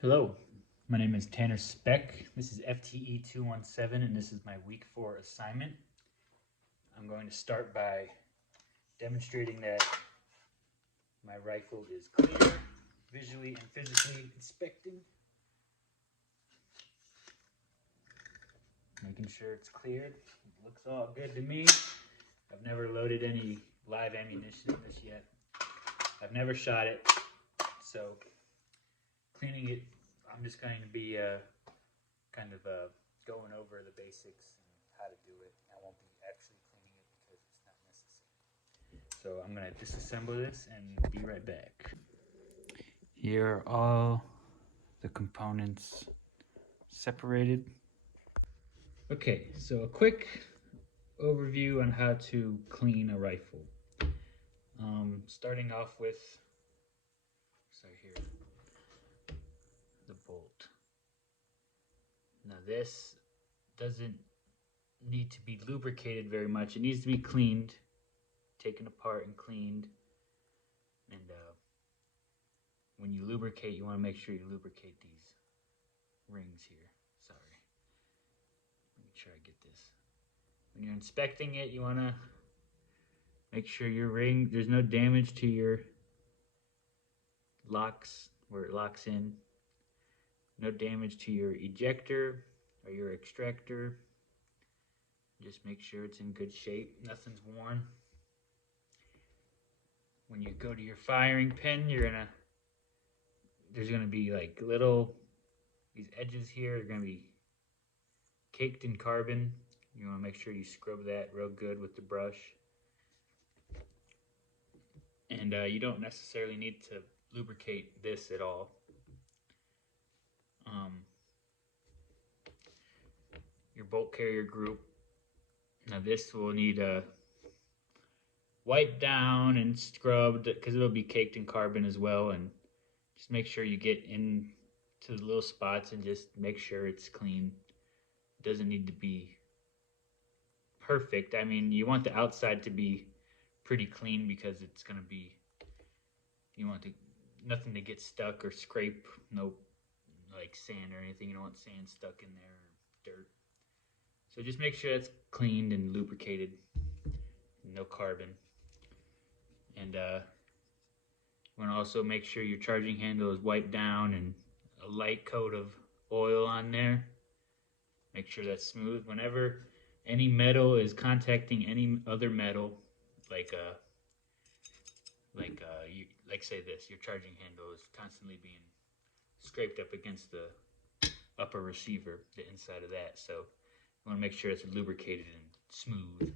Hello, my name is Tanner Speck. This is FTE 217 and this is my week 4 assignment. I'm going to start by demonstrating that my rifle is clear, visually and physically inspecting, making sure it's cleared. It looks all good to me. I've never loaded any live ammunition in this yet. I've never shot it, so cleaning it, I'm just going to be going over the basics and how to do it. I won't be actually cleaning it because it's not necessary. So I'm going to disassemble this and be right back. Here are all the components separated. Okay, so a quick overview on how to clean a rifle. Starting off with, the bolt. Now this doesn't need to be lubricated very much. It needs to be cleaned, taken apart and cleaned. And when you lubricate, you want to make sure you lubricate these rings here. Sorry. Let me try to get this. When you're inspecting it, you want to make sure your ring, there's no damage to your locks where it locks in. No damage to your ejector or your extractor. Just make sure it's in good shape. Nothing's worn. When you go to your firing pin, there's gonna be like these edges here are gonna be caked in carbon. You wanna make sure you scrub that real good with the brush. And you don't necessarily need to lubricate this at all. Your bolt carrier group. Now this will need wiped down and scrubbed because it'll be caked in carbon as well. And just make sure you get into the little spots and just make sure it's clean. It doesn't need to be perfect. I mean, you want the outside to be pretty clean because it's going to be, nothing to get stuck or scrape, no like sand or anything. You don't want sand stuck in there or dirt. So just make sure it's cleaned and lubricated, no carbon. And you want to also make sure your charging handle is wiped down and a light coat of oil on there. Make sure that's smooth. Whenever any metal is contacting any other metal, like say this, your charging handle is constantly being scraped up against the upper receiver, the inside of that. So you want to make sure it's lubricated and smooth.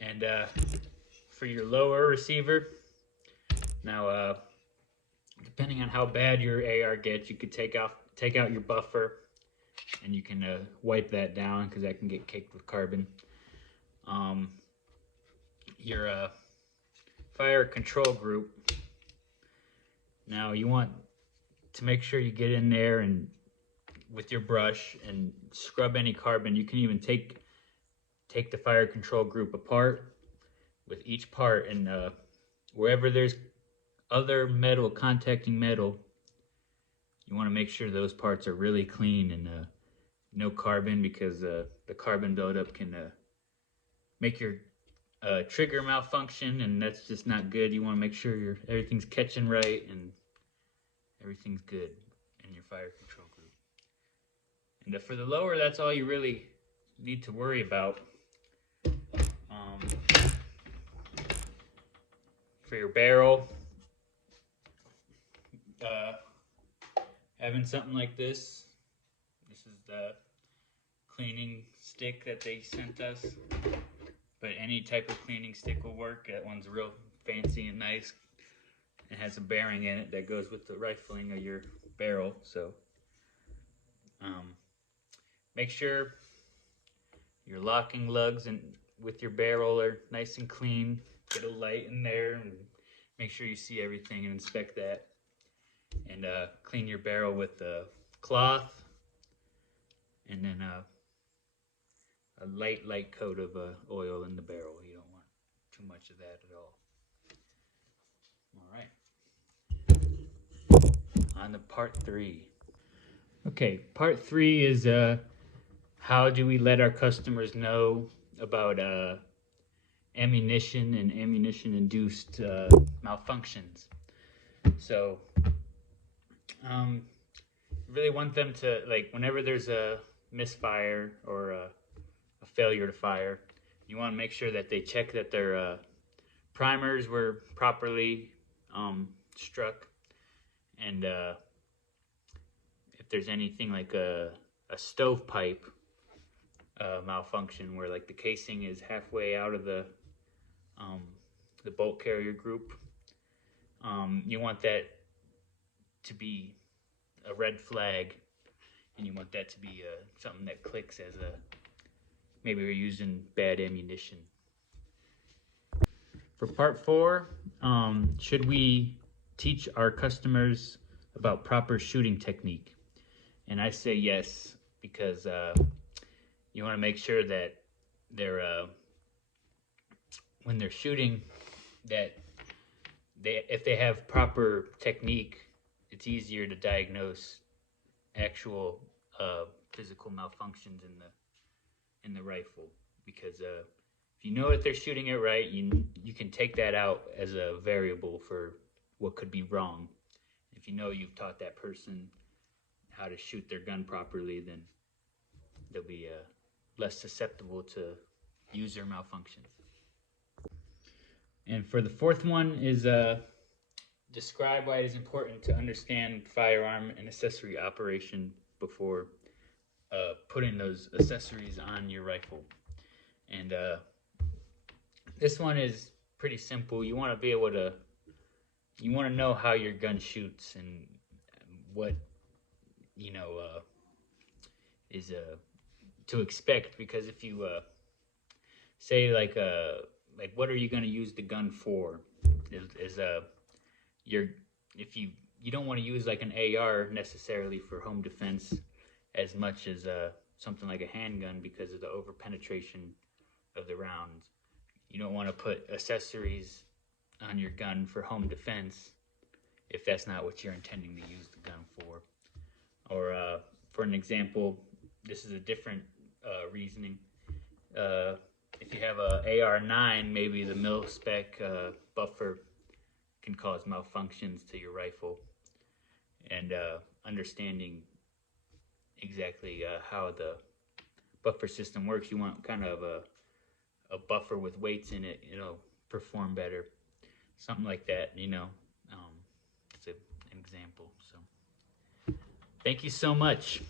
And for your lower receiver, now depending on how bad your AR gets, you could take out your buffer and you can wipe that down because that can get caked with carbon. Your fire control group. Now you want to make sure you get in there and with your brush and scrub any carbon. You can even take the fire control group apart with each part, and wherever there's other metal contacting metal, you want to make sure those parts are really clean and no carbon, because the carbon buildup can make your trigger malfunction, and that's just not good. You want to make sure everything's catching right and everything's good in your fire control group. And for the lower, that's all you really need to worry about. For your barrel, having something like this is the cleaning stick that they sent us, but any type of cleaning stick will work. That one's real fancy and nice. It has a bearing in it that goes with the rifling of your barrel. So make sure your locking lugs and with your barrel are nice and clean. Get a light in there and make sure you see everything and inspect that. And clean your barrel with a cloth and then a light coat of oil in the barrel. You don't want too much of that at all. All right. on the part 3. Okay, part 3 is how do we let our customers know about ammunition and ammunition-induced malfunctions. So, really want them to, like, whenever there's a misfire or a failure to fire, you want to make sure that they check that their primers were properly struck, and if there's anything like a stovepipe malfunction where like the casing is halfway out of the bolt carrier group, you want that to be a red flag, and you want that to be something that clicks as a maybe we're using bad ammunition. For part 4, should we teach our customers about proper shooting technique? And I say yes, because you want to make sure that they're when they're shooting, that if they have proper technique, it's easier to diagnose actual physical malfunctions in the rifle, because if you know that they're shooting it right, you can take that out as a variable for what could be wrong. If you know you've taught that person how to shoot their gun properly, then they'll be less susceptible to user malfunctions. And for the 4th one is describe why it is important to understand firearm and accessory operation before putting those accessories on your rifle. And this one is pretty simple. You want to be able to, you want to know how your gun shoots and what, you know, is to expect, because if you say like what are you going to use the gun for, is if you don't want to use like an AR necessarily for home defense as much as something like a handgun, because of the over penetration of the rounds. You don't want to put accessories on your gun for home defense if that's not what you're intending to use the gun for. Or for an example, this is a different reasoning. If you have a AR-9, maybe the mil-spec buffer can cause malfunctions to your rifle, and understanding exactly how the buffer system works, you want kind of a buffer with weights in it, it'll perform better, something like that, you know. It's an example. So thank you so much.